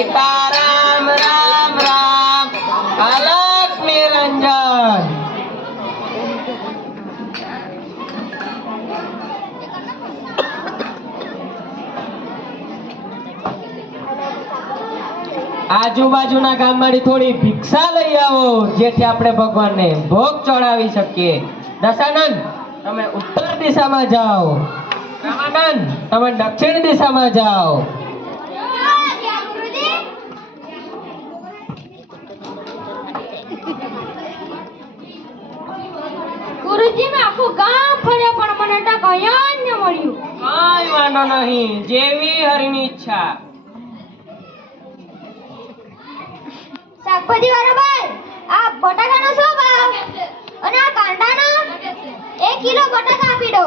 સીતારામ રામ રામ અલખ નિરંજન। આજુબાજુના ગામમાંથી થોડી ભિક્ષા લઈ આવો જેથી આપણે ભગવાનને ભોગ ચડાવી શકીએ। દશાનંદ તમે ઉત્તર દિશામાં જાઓ, રામાનંદ તમે દક્ષિણ દિશામાં જાઓ। ગુરુજી મેં આખું ગામ ફર્યા પણ મને તો કયા ન મળ્યું। કાંઈ વાંધો નહીં, જેવી હરિની ઈચ્છા। શાકભાજી વાળા ભાઈ, આ બટાકાનો શું ભાવ અને આ કાંદાનો 1 કિલો બટાકા આપી દો।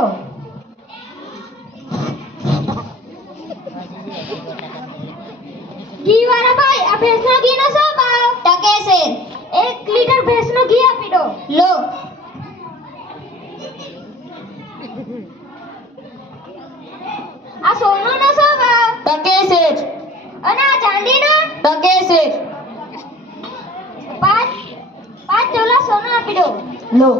ઘી વાળા ભાઈ, આ ભેંસનો ઘીનો શું ભાવ? ટકે છે। 1 લીટર ભેંસનું ઘી આપી દો। લો। આ સોનાનો શું ભાવ? ટકે છે। અને આ ચાંદીનો? ટકે છે। 5 તોલા સોનું આપી દો। લો।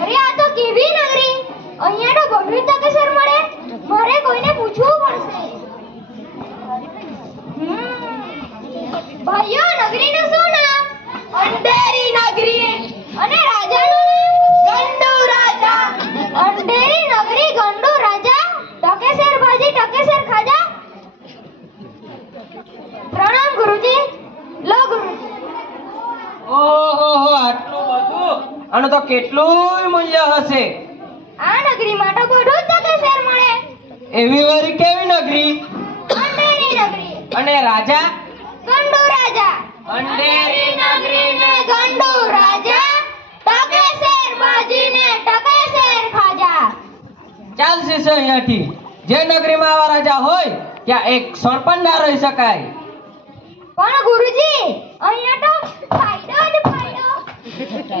અરે આ તો કેવી નગરી, અહીંયા તો બધું ટકેસર મળે, મારે કોઈને પૂછવું પડશે। ભાઈઓ, નગરીનું શું નામ? અંધેરી નગરી। અને રાજાનું નામ? ગંડુ રાજા। અંધેરી નગરી, ગંડુ રાજા, ટકેસર ભાજી, ટકેસર ખાજા। પ્રણામ ગુરુજી। લો ગુરુજી। ઓહો, આટલું બધું? આનું તો કેટલું મૂલ્ય હશે। આ નગરીમાં તો બધું જ ટકેસર મળે। એવી વળી કેવી નગરી? અંધેરી નગરી। અને રાજા? ગંડુ રાજા। અંધેરી નગરી ને ગંડુ રાજા, ટકેસર ભાજી ને ટકેસર ખાજા। ચાલશે છે અહીંયાથી। જે નગરીમાં આવા રાજા હોય ત્યાં એક ક્ષણ પણ ના રહી શકાય। પણ ગુરુજી, અહીંયા તો ફાયદો જ ફાયદો।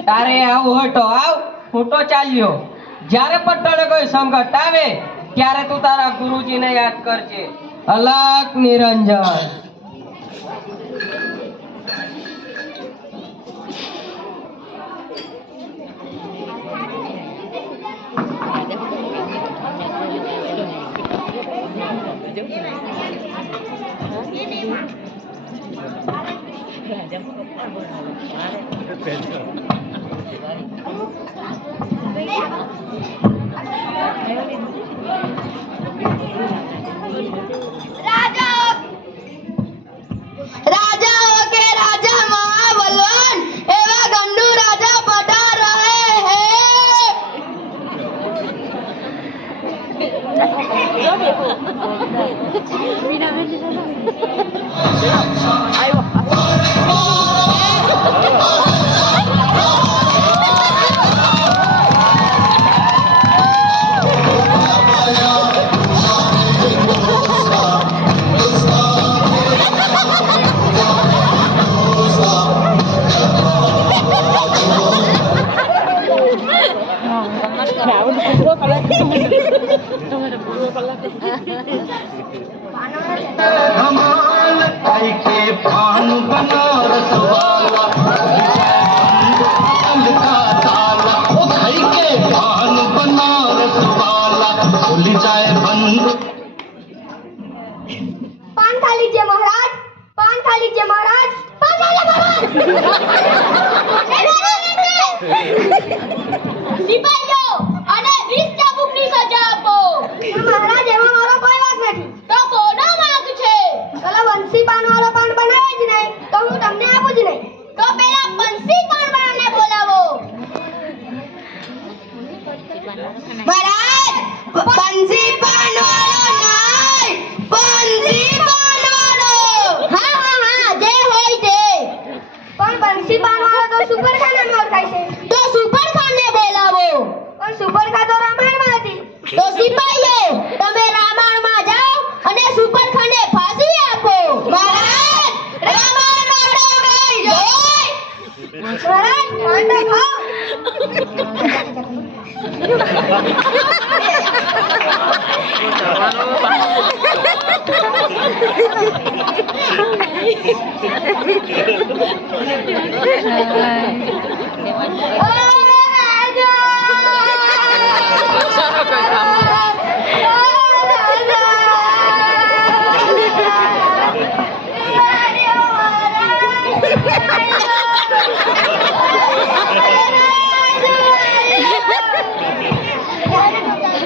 તારે આવું હોય તો આવ, હું તો ચાલ્યો। જ્યારે પણ તને કોઈ સંકટ આવે ત્યારે તું તારા ગુરુજીને યાદ કરજે। અલખ નિરંજન। राजा के राजा महाबलवान एवं गंडू राजा पधार रहे कमाल के पान बनारस वाला बंद का ताला, ओ भाई के पान बनारस वाला खुल जाए बंद। पान खा लीजिए महाराज, पान खा लीजिए महाराज, पान खा लीजिए महाराज। सिपाहीઓ અને 20 ચાબુકની સજા આપો। મહારાજ, એમાં મારો કોઈ વાંક નથી। તો કોનો વાંક છે? પેલા બંસી પાન વાળો પાન બનાવે જ નહીં તો હું તમને આપું જ નહીં। તો પેલા બંસી પાન વાળાને બોલાવો। મહારાજ, બંસી પાન વાળો નહીં, બંસી પાન વાળો। હા, જે હોય તે। પણ બંસી પાન વાળો તો સુપરખાનામાં ઓળખાય છે। તો સુપરખાનને બોલાવો। પણ સુપરખા તો રામાયણમાં હતી। તો સિપાહીઓ, તમે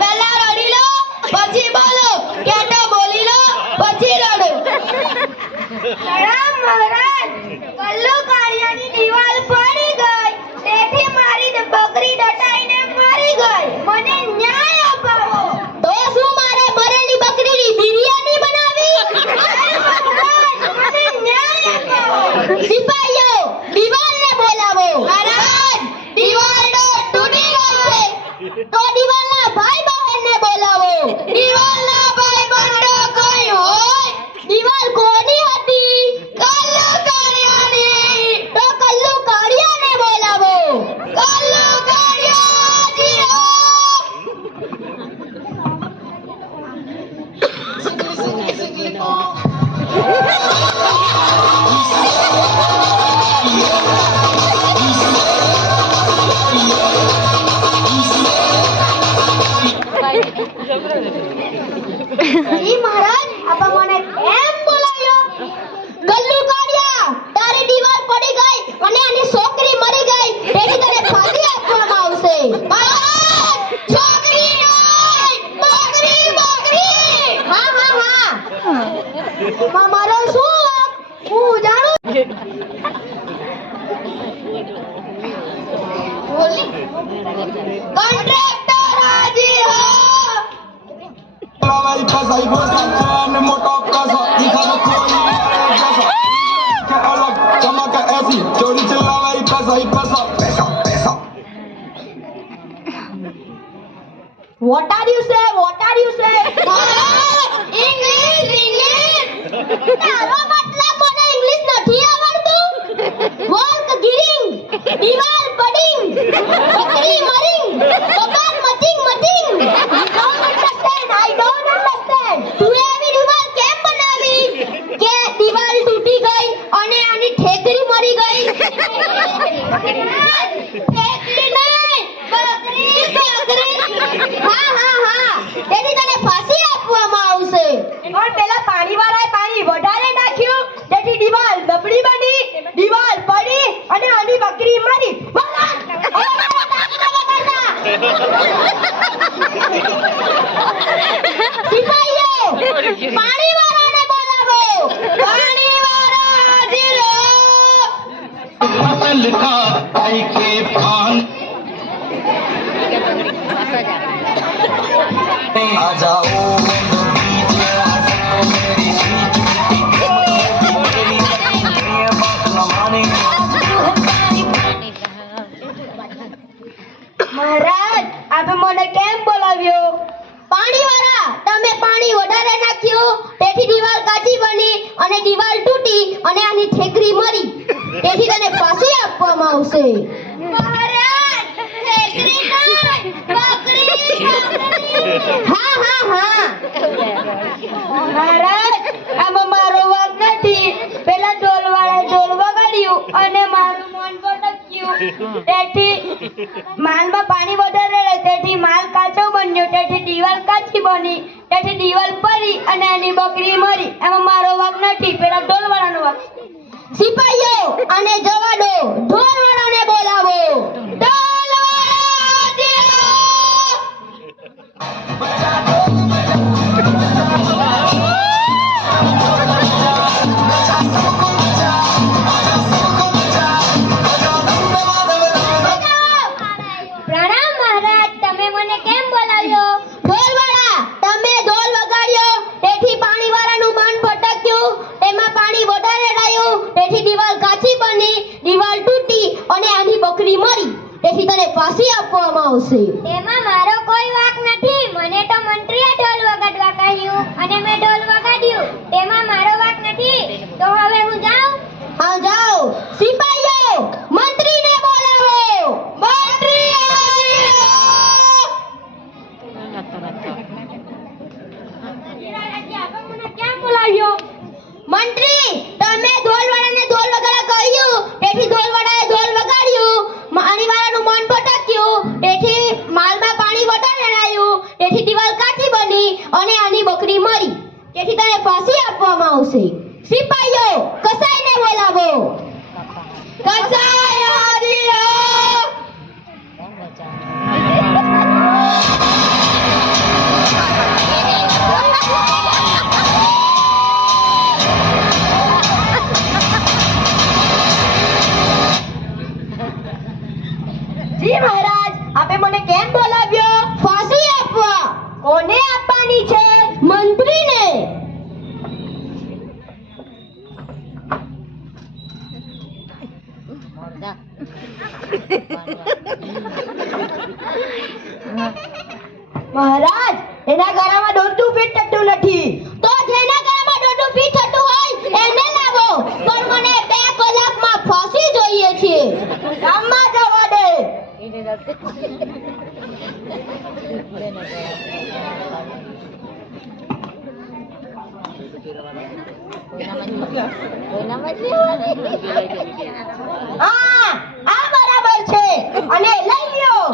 પહેલા રડી લો પછી બોલો કેટો બોલી લો પછી રડો રામ મહારાજ કલ્લુ કાળિયાની દીવાલ પડી ગઈ તેથી મારી બકરી દટાઈને મારી ગઈ મને ન્યાય અપાવો તો શું મારે મરેલી બકરીની બિરયાની બનાવી મને ન્યાય અપાવો સિપાહીઓ દીવાલને બોલાવો મહારાજ દીવાલ તો તૂટી ગઈ છે તો દીવાલના ભાઈ બહેનને બોલાવો દીવાલના ભાઈ બંધો કોઈ હોય દીવાલ કોની હતી કલ્લુ કાળિયાની તો કલ્લુ કાળિયાને બોલાવો કલ્લુ કાળિયા જીઓ જી મહારાજ આપા મને કેમ બોલાવ્યો કલ્લુ કાળિયા તારી દીવાલ પડી ગઈ અને આની છોકરી મરી ગઈ તેથી તને ફાંસી આપવામાં આવશે મહારાજ છોકરી નહીં બકરી હા મારો શું હક? હું જાણું કોન્ટ્રાક્ટર હાજી હો Lavai pasa y goza, me moto casa, hija de coño, casa. Que alak, chama que esi, chori chilava y pasa y pasa. Pesa, pesa. What are you say? English. તારો મતલબ મને ઇંગ્લિશ નથી આવડતું. Work giving, દીવાલ પડિંગ, બકરી મરિંગ, કપાલ મચિંગ. I don't understand. તું એવી દીવાલ કેમ બનાવી કે દીવાલ તૂટી ગઈ અને આની ઠેકરી મરી ગઈ? ઠેકરી નહીં, બકરી. હા. તેથી તને ફાંસી આપવામાં આવશે. પણ પેલા પાણીવાળાએ પાણી વધારે નાખ્યું તેથી દીવાલ નબળી બની, દીવાલ પડી અને આની બકરી મરી. સિપાહીઓ પાણીવાળાને બોલાવો પાણીવાળા હાજર पता लिखा आई के पान आ जाओ મહારાજ આપે મને કેમ બોલાવ્યો પાણીવાળા તમે પાણી વધારે નાખ્યું તેથી દીવાલ કાચી બની અને દીવાલ તૂટી અને આની ઠેકરી મરી તેથી તને ફાંસી આપવામાં આવશે મહારાજ ઠેકરી નહીં બકરી હા મહારાજ આમાં મારો વાંક નથી પેલા ઢોલવાળાએ ઢોલ વગાડ્યું અને મારું મન ભટક્યું તેથી માલમાં પાણી વધારે રહે તેથી માલ કાચો બન્યો તેથી દીવાલ કાચી બની તેથી દીવાલ પડી અને એની બકરી મરી એમાં મારો વાંક નથી પેલા ઢોલવાળાનો વાંક સિપાહીઓ અને જવા દો ઢોલવાળાને બોલાવો ઢોલવાળા દેવો પ્રણામ મહારાજ તમે મને કેમ બોલાવ્યો ઢોલવાળા તમે ઢોલ વગાડ્યો તેથી પાણીવાળાનું મન ભટક્યું તેમાં પાણી વધારે રહ્યું તેથી દીવાલ કાચી બની દીવાલ તૂટી મંત્રી, તમે ઢોલવાળાને ઢોલ વગાડવા કહ્યું, તેથી ઢોલવાળાએ ઢોલ વગાડ્યું. પાણીવાળાનું મન ભટક્યું, તેથી માલમાં પાણી વધારે રેડાયું, તેથી દિવાલ કાચી બની અને આની બકરી મરી. તેથી તને ફાંસી આપવામાં આવશે. સિપાહીઓ, કસાઈને બોલાવો. કસાઈ હાજર. જી મહારાજ, આપે મને કેમ બોલાવ્યો? ફાંસી આપવા. કોને આપવાની છે? મંત્રીને. મહારાજ, એના ગળામાં દોરડું ફીટ થતું નથી. તો જેના ગળામાં દોરડું ફીટ થતું હોય એને લાવો. પણ મને 2 કલાકમાં ફાંસી જોઈએ છે. ગામમાં જવા દે. હા, આ બરાબર છે. અને લઈ લ્યો.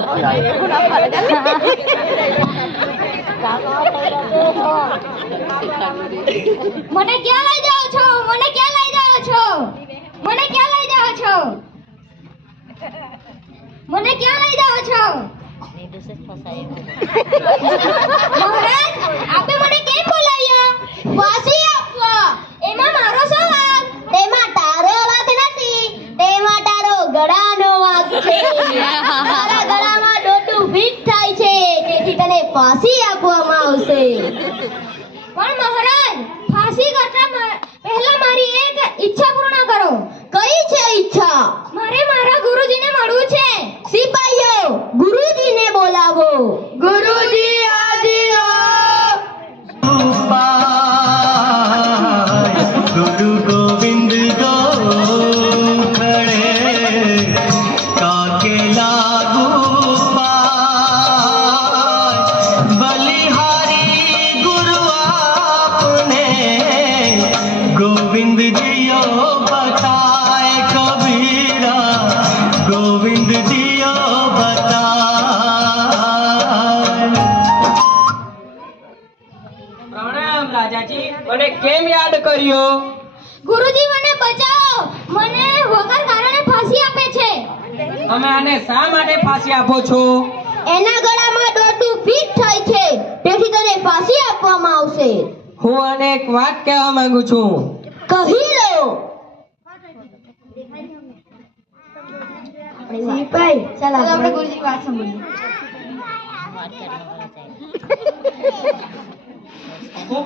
મને ક્યાં લઈ જાઓ છો? મને ક્યાં લઈ જાઓ છો? મને ક્યાં લઈ જાઓ છો? મને ક્યાં લઈ જાઓ છો? મહારાજ, આપે મને કેમ બોલાવ્યા? ફાંસી આપવા. એમાં મારો શું વાંક? તેમાં તારો વાંક નથી, તેમાં તારો ગળાનો વાંક છે. તારા ગળામાં દોરડું ફીટ થાય છે, તેથી તને ફાંસી આપવામાં આવશે. પણ મહારાજ, ફાંસી કરતા પહેલા મારી એક ઈચ્છા પૂર્ણ કરો. કઈ છે ઈચ્છા? મારે મારા ગુરુજીને મળવું છે. સિપાહીઓ, ગુરુજીને બોલાવો. ગુરુજી હાજર. गुरु गोविंद गो खड़े काके लागू पाय बलिहारी गुरु आपने गोविंद जियो बताए कबीरा गोविंद जियो बताए। પ્રણામ રાજાજી, મને કેમ યાદ કર્યો? ગુરુજી, મને બચાવો. મને વગર કારણે ફાંસી આપે છે. તમે આને શા માટે ફાંસી આપો છો? એના ગળામાં દોરડું ફીટ થાય છે, તેથી તને ફાંસી આપવામાં આવશે. હું આને એક વાત કહેવા માંગુ છું. કહી લો. સિપાઈ, ચાલો આપણે ગુરુજીની વાત સાંભળીએ. હું